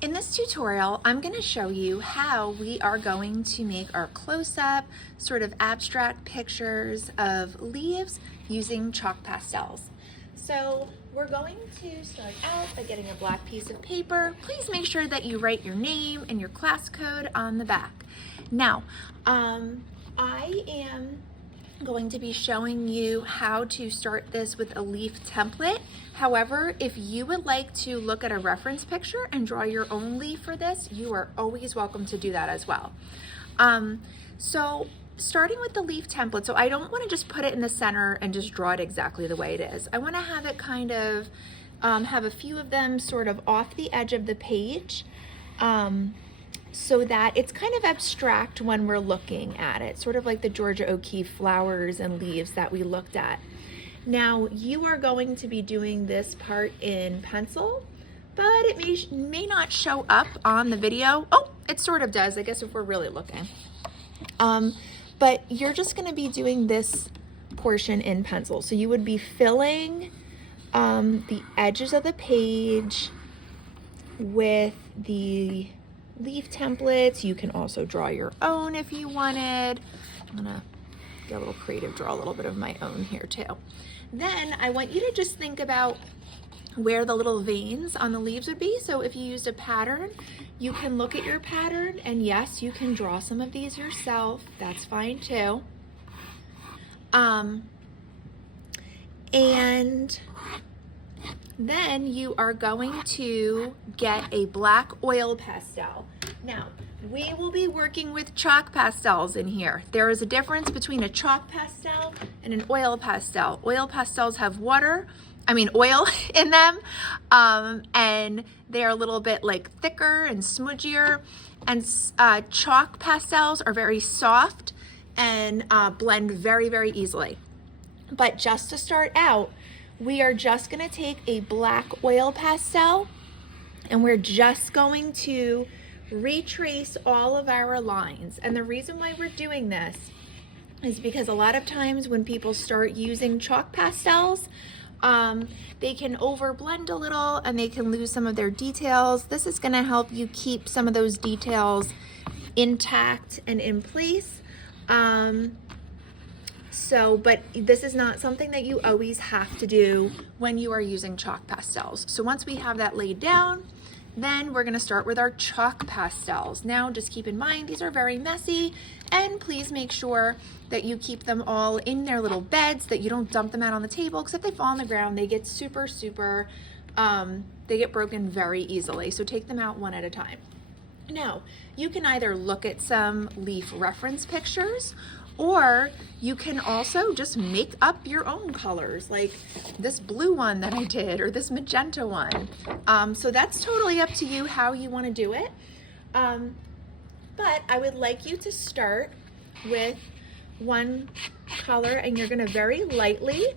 In this tutorial, I'm going to show you how we are going to make our close-up, sort of abstract pictures of leaves using chalk pastels. So we're going to start out by getting a black piece of paper. Please make sure that you write your name and your class code on the back. Now, I am going to be showing you how to start this with a leaf template. However, if you would like to look at a reference picture and draw your own leaf for this, you are always welcome to do that as well. So starting with the leaf template, so I don't want to just put it in the center and just draw it exactly the way it is. I want to have it kind of have a few of them sort of off the edge of the page, so that it's kind of abstract when we're looking at it, sort of like the Georgia O'Keeffe flowers and leaves that we looked at. Now, you are going to be doing this part in pencil, but it may not show up on the video. Oh, it sort of does, I guess, if we're really looking. But you're just going to be doing this portion in pencil. So you would be filling the edges of the page with the leaf templates. You can also draw your own if you wanted. I'm gonna get a little creative, draw a little bit of my own here too. Then I want you to just think about where the little veins on the leaves would be. So if you used a pattern, you can look at your pattern, and yes, you can draw some of these yourself. That's fine too. And then you are going to get a black oil pastel. Now, we will be working with chalk pastels in here. There is a difference between a chalk pastel and an oil pastel. Oil pastels have oil in them, and they're a little bit like thicker and smudgier. And chalk pastels are very soft and blend very, very easily. But just to start out, we are just going to take a black oil pastel, and we're just going to retrace all of our lines. And the reason why we're doing this is because a lot of times when people start using chalk pastels, they can overblend a little and they can lose some of their details. This is going to help you keep some of those details intact and in place. But this is not something that you always have to do when you are using chalk pastels. So once we have that laid down, then we're gonna start with our chalk pastels. Now, just keep in mind, these are very messy, and please make sure that you keep them all in their little beds, that you don't dump them out on the table, because if they fall on the ground, they get they get broken very easily. So take them out one at a time. Now, you can either look at some leaf reference pictures, or you can also just make up your own colors, like this blue one that I did, or this magenta one. So that's totally up to you how you want to do it. But I would like you to start with one color, and you're going to very lightly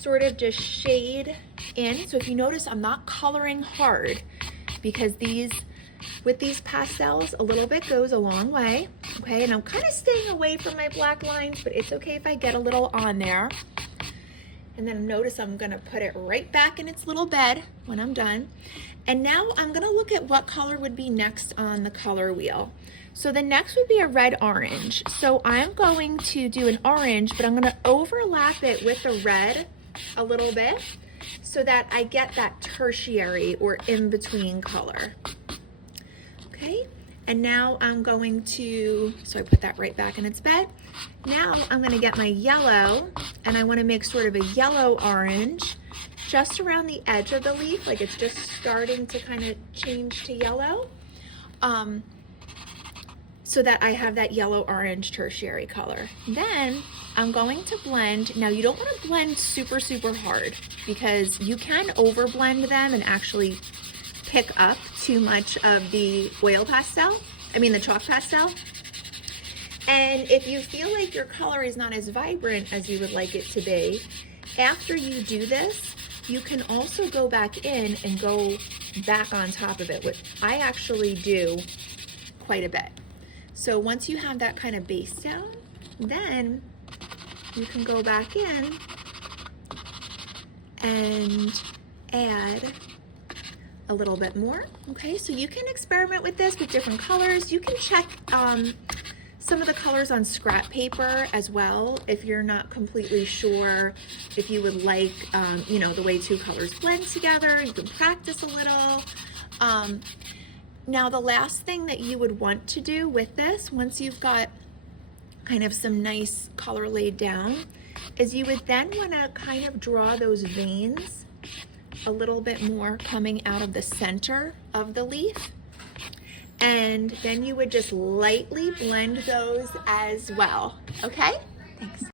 sort of just shade in. So if you notice, I'm not coloring hard, because with these pastels, a little bit goes a long way, okay? And I'm kind of staying away from my black lines, but it's okay if I get a little on there. And then notice I'm gonna put it right back in its little bed when I'm done. And now I'm gonna look at what color would be next on the color wheel. So the next would be a red-orange. So I'm going to do an orange, but I'm gonna overlap it with the red a little bit so that I get that tertiary or in-between color. Okay, and now I'm going to, so I put that right back in its bed. Now I'm going to get my yellow, and I want to make sort of a yellow-orange just around the edge of the leaf, like it's just starting to kind of change to yellow, so that I have that yellow-orange tertiary color. Then I'm going to blend. Now, you don't want to blend super, super hard, because you can overblend them and actually pick up too much of the the chalk pastel. And if you feel like your color is not as vibrant as you would like it to be, after you do this, you can also go back in and go back on top of it, which I actually do quite a bit. So once you have that kind of base down, then you can go back in and add a little bit more. Okay, so you can experiment with this with different colors. You can check some of the colors on scrap paper as well if you're not completely sure if you would like, you know, the way two colors blend together. You can practice a little. Now the last thing that you would want to do with this, once you've got kind of some nice color laid down, is you would then want to kind of draw those veins a little bit more coming out of the center of the leaf. And then you would just lightly blend those as well. Okay? Thanks.